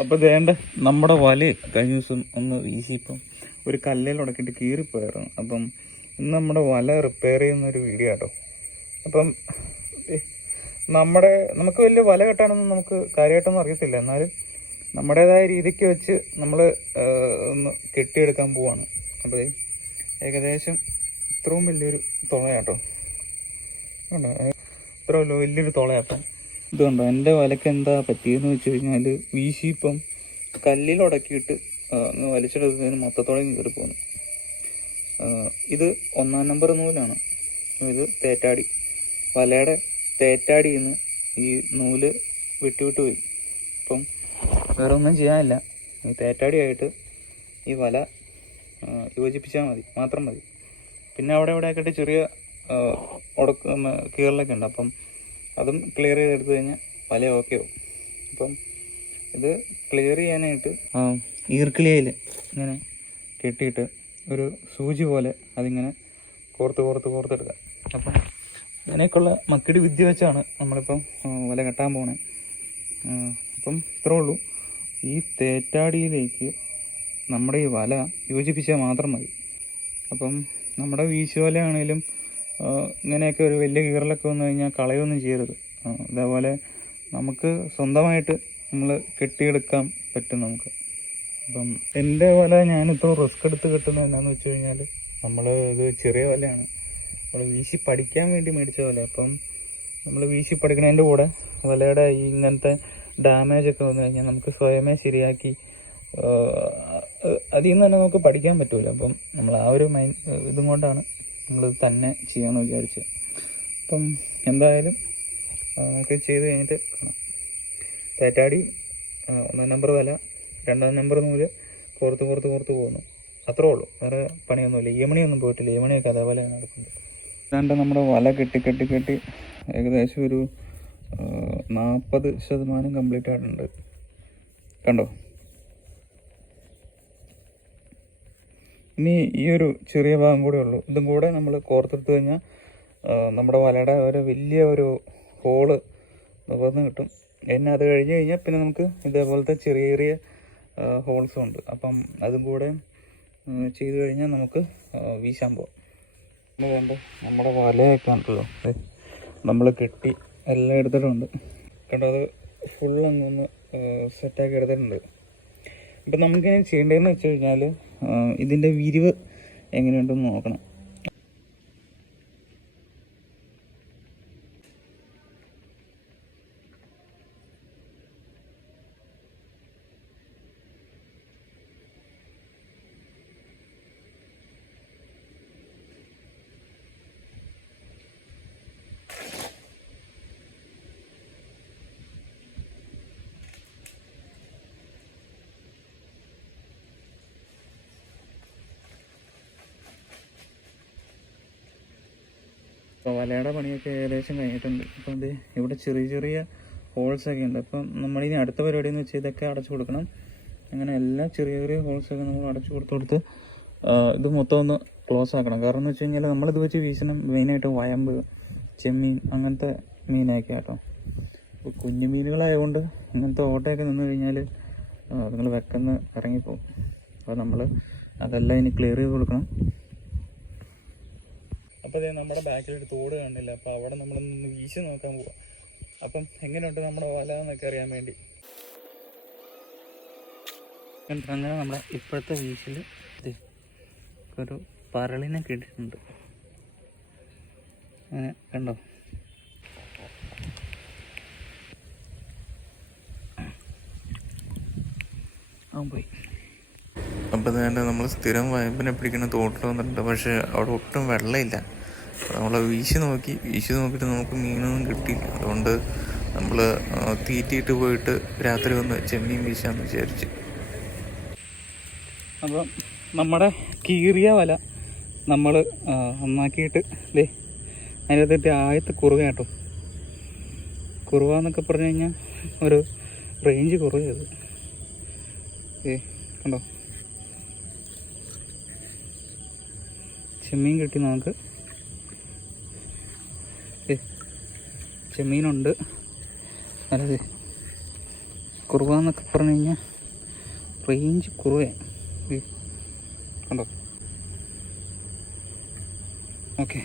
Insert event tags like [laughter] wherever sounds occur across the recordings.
അപ്പോൾ വേണ്ട നമ്മുടെ വല കഴിഞ്ഞ ദിവസം ഒന്ന് വീശിപ്പം ഒരു കല്ലിൽ ഉടക്കിയിട്ട് കീറിപ്പോയായിരുന്നു. അപ്പം ഇന്ന് നമ്മുടെ വല റിപ്പയർ ചെയ്യുന്ന ഒരു വീഡിയോ കേട്ടോ അപ്പം നമ്മുടെ നമുക്ക് വലിയ വല കെട്ടാനൊന്നും നമുക്ക് കാര്യമായിട്ടൊന്നും അറിയത്തില്ല. എന്നാലും നമ്മുടേതായ രീതിക്ക് വെച്ച് നമ്മൾ ഒന്ന് കെട്ടിയെടുക്കാൻ പോവാണ്. അപ്പോൾ ഏകദേശം ഇത്രയും വലിയൊരു തുളയാട്ടോ. ഇത്ര വലിയൊരു തുളയാട്ടം ഇത് കണ്ടോ എന്റെ വലക്ക് എന്താ പറ്റിയെന്ന് വെച്ച് കഴിഞ്ഞാൽ വീശി ഇപ്പം കല്ലിലുടക്കിയിട്ട് വലിച്ചെടുത്തതിന് മൊത്തത്തോടെ കയറി പോകുന്നു ഇത് ഒന്നാം നമ്പർ നൂലാണ്. ഇത് തേറ്റാടി. വലയുടെ തേറ്റാടിയിൽ നിന്ന് ഈ നൂൽ വിട്ടു വിട്ടു പോയി. അപ്പം വേറെ ഒന്നും ചെയ്യാനില്ല തേറ്റാടിയായിട്ട് ഈ വല യോജിപ്പിച്ചാൽ മതി. മാത്രം മതി. പിന്നെ അവിടെ ഇവിടെ ആയിട്ട് ചെറിയ ഉടക്ക് കീറലൊക്കെ ഉണ്ട്. അപ്പം അതും ക്ലിയർ ചെയ്തെടുത്തു കഴിഞ്ഞാൽ വല ഓക്കെ ആവും. അപ്പം ഇത് ക്ലിയർ ചെയ്യാനായിട്ട് ഈർക്കിളിയയിൽ ഇങ്ങനെ കെട്ടിയിട്ട് ഒരു സൂചി പോലെ അതിങ്ങനെ കോർത്ത് കോർത്ത് കോർത്തെടുക്കാം അപ്പം അങ്ങനെയൊക്കെയുള്ള മക്കിടി വിദ്യ വെച്ചാണ് നമ്മളിപ്പം വല കെട്ടാൻ പോണേ. അപ്പം ഇത്രേ ഉള്ളൂ. ഈ തേറ്റാടിയിലേക്ക് നമ്മുടെ ഈ വല യോജിപ്പിച്ചാൽ മാത്രം മതി. അപ്പം നമ്മുടെ വീശുവലയാണേലും ഇങ്ങനെയൊക്കെ ഒരു വലിയ കീറലൊക്കെ വന്നു കഴിഞ്ഞാൽ കളയൊന്നും ചെയ്യരുത്. അതേപോലെ നമുക്ക് സ്വന്തമായിട്ട് നമ്മൾ കെട്ടിയെടുക്കാൻ പറ്റും നമുക്ക്. അപ്പം എന്റെ വല ഞാനിപ്പോൾ റിസ്ക് എടുത്ത് കിട്ടുന്നത് എന്താണെന്ന് വെച്ച് കഴിഞ്ഞാൽ നമ്മൾ ഇത് ചെറിയ വലയാണ്. നമ്മൾ വീശി പഠിക്കാൻ വേണ്ടി മേടിച്ച വല. അപ്പം നമ്മൾ വീശി പഠിക്കുന്നതിന്റെ കൂടെ വലയുടെ ഈ ഇങ്ങനത്തെ ഡാമേജ് ഒക്കെ വന്നു കഴിഞ്ഞാൽ നമുക്ക് സ്വയമേ ശരിയാക്കി അതിൽ നിന്ന് തന്നെ നമുക്ക് പഠിക്കാൻ പറ്റൂല. അപ്പം നമ്മൾ ആ ഒരു മൈൻ ഇതും കൊണ്ടാണ് നമ്മൾ തന്നെ ചെയ്യാമെന്ന് വിചാരിച്ച്. അപ്പം എന്തായാലും നമുക്ക് ചെയ്ത് കഴിഞ്ഞിട്ട് കാണാം. തേറ്റാടി ഒന്നാം നമ്പർ വില രണ്ടാം നമ്പർ നൂൽ കോർത്ത് കോർത്ത് കോർത്ത് പോകുന്നു. അത്രേ ഉള്ളൂ. വേറെ പണിയൊന്നുമില്ല. ഈമണിയൊന്നും പോയിട്ടില്ല. ഈമണിയൊക്കെ അതേപോലെ നടക്കുന്നത് ഏതാണ്ട് നമ്മുടെ വല കെട്ടി കെട്ടി കെട്ടി ഏകദേശം ഒരു നാൽപ്പത് ശതമാനം കംപ്ലീറ്റ് ആയിട്ടുണ്ട്. കണ്ടോ? ഇനി ഈ ഒരു ചെറിയ ഭാഗം കൂടെ ഉള്ളൂ. ഇതും കൂടെ നമ്മൾ കോർത്തെടുത്ത് കഴിഞ്ഞാൽ നമ്മുടെ വലയുടെ ഒരു വലിയ ഒരു ഹോൾ നിവർന്ന് കിട്ടും. പിന്നെ അത് കഴിഞ്ഞ് കഴിഞ്ഞാൽ പിന്നെ നമുക്ക് ഇതേപോലത്തെ ചെറിയ ചെറിയ ഹോൾസും ഉണ്ട്. അപ്പം അതും കൂടെ ചെയ്ത് കഴിഞ്ഞാൽ നമുക്ക് വീശാൻ പോവാം. നമ്മൾ വേണ്ട നമ്മുടെ വലയൊക്കെ ഉണ്ടല്ലോ. നമ്മൾ കെട്ടി എല്ലാം എടുത്തിട്ടുണ്ട്. കണ്ടോ അത് അങ്ങൊന്ന് സെറ്റാക്കി എടുത്തിട്ടുണ്ട്. ഇപ്പം നമുക്ക് ചെയ്യേണ്ടതെന്ന് വെച്ച് കഴിഞ്ഞാൽ ഇതിന്റെ വിരിവ് എങ്ങനെയുണ്ടെന്ന് നോക്കണം. അപ്പോൾ വലയുടെ പണിയൊക്കെ ഏകദേശം കഴിഞ്ഞിട്ടുണ്ട്. അപ്പോൾ എന്ത് ഇവിടെ ചെറിയ ചെറിയ ഹോൾസൊക്കെ ഉണ്ട്. അപ്പം നമ്മളിനി അടുത്ത പരിപാടി എന്ന് വെച്ചാൽ ഇതൊക്കെ അടച്ചു കൊടുക്കണം. അങ്ങനെ എല്ലാ ചെറിയ ചെറിയ ഹോൾസൊക്കെ നമ്മൾ അടച്ചു കൊടുത്ത് കൊടുത്ത് ഇത് മൊത്തം ഒന്ന് ക്ലോസ് ആക്കണം. കാരണം എന്ന് വെച്ച് കഴിഞ്ഞാൽ നമ്മളിത് വെച്ച് വീശണം മെയിനായിട്ട് വയമ്പ് ചെമ്മീൻ അങ്ങനത്തെ മീനൊക്കെ ആട്ടോ. അപ്പോൾ കുഞ്ഞു മീനുകളായതുകൊണ്ട് ഇങ്ങനത്തെ ഓട്ടയൊക്കെ നിന്ന് കഴിഞ്ഞാൽ നിങ്ങൾ വെക്കുന്ന ഇറങ്ങിപ്പോകും അപ്പോൾ നമ്മൾ അതെല്ലാം ഇനി ക്ലിയർ ചെയ്ത് കൊടുക്കണം. അപ്പോൾ ഇതേ നമ്മുടെ ബാക്കിലൊരു തോട് കാണില്ല അപ്പോൾ അവിടെ നമ്മളൊന്ന് വീശി നോക്കാൻ പോവാം. അപ്പം എങ്ങനെയുണ്ട് നമ്മുടെ വല എന്നൊക്കെ അറിയാൻ വേണ്ടി? അങ്ങനെ നമ്മുടെ ഇപ്പോഴത്തെ വീശിൽ ഒരു പരളിനെ കിട്ടിയിട്ടുണ്ട്. അങ്ങനെ കണ്ടോ? അവൻ പോയി. അപ്പോൾ വേണ്ട നമ്മൾ സ്ഥിരം വയമ്പിനെ പിടിക്കുന്ന തോട്ടിൽ വന്നിട്ടുണ്ട്. പക്ഷേ അവിടെ ഒട്ടും വെള്ളമില്ല. നമ്മൾ വീശി നോക്കി. വീശി നോക്കിയിട്ട് നമുക്ക് മീനൊന്നും കിട്ടിയില്ല. അതുകൊണ്ട് നമ്മൾ തീറ്റിയിട്ട് പോയിട്ട് രാത്രി വന്ന് ചെമ്മീൻ വീശാന്ന് വിചാരിച്ചു. അപ്പം നമ്മുടെ കീറിയ വല നമ്മൾ നന്നാക്കിയിട്ട് ദേ അതിനകത്തിന്റെ ആയത്ത് കുറുവ കേട്ടോ. കുറുവ എന്നൊക്കെ പറഞ്ഞു കഴിഞ്ഞാൽ ഒരു റേഞ്ച് കുറവായത് ഏ കണ്ടോ? ചെമ്മീൻ കിട്ടി നമുക്ക് ഏ ചെമ്മീനുണ്ട്. അല്ലത് കുറുവ എന്നൊക്കെ പറഞ്ഞു കഴിഞ്ഞാൽ റേഞ്ച് കുറവേ. കണ്ടോ? ഓക്കെ.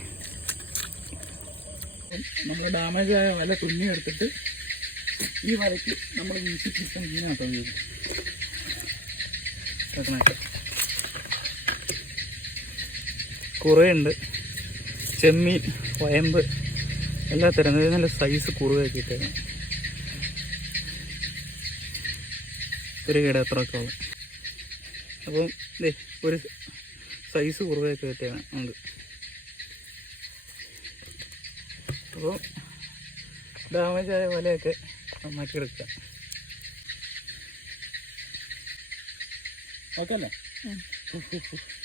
നമ്മൾ ഡാമേജ് ആയ വല തുന്നി എടുത്തിട്ട് ഈ വലയ്ക്ക് നമ്മൾ വീശി ചിക്കൻ മീനാട്ടോ ഇത്. കേൾക്കണേട്ടോ കുറേയുണ്ട് ചെമ്മീൻ വയമ്പ്. എല്ലാ തരം ഇത് നല്ല സൈസ് കുറുവയൊക്കെ ഇട്ടേക്കണം ഒരു കിട എത്രയൊക്കെ ഉള്ളു. അപ്പം ദേ ഒരു സൈസ് കുറവൊക്കെ കിട്ടിയാണ് ഉണ്ട്. അപ്പോൾ ഡാമേജ് ആയ വലയൊക്കെ മാറ്റിയെടുക്കുക ഓക്കെ അല്ലേ [laughs]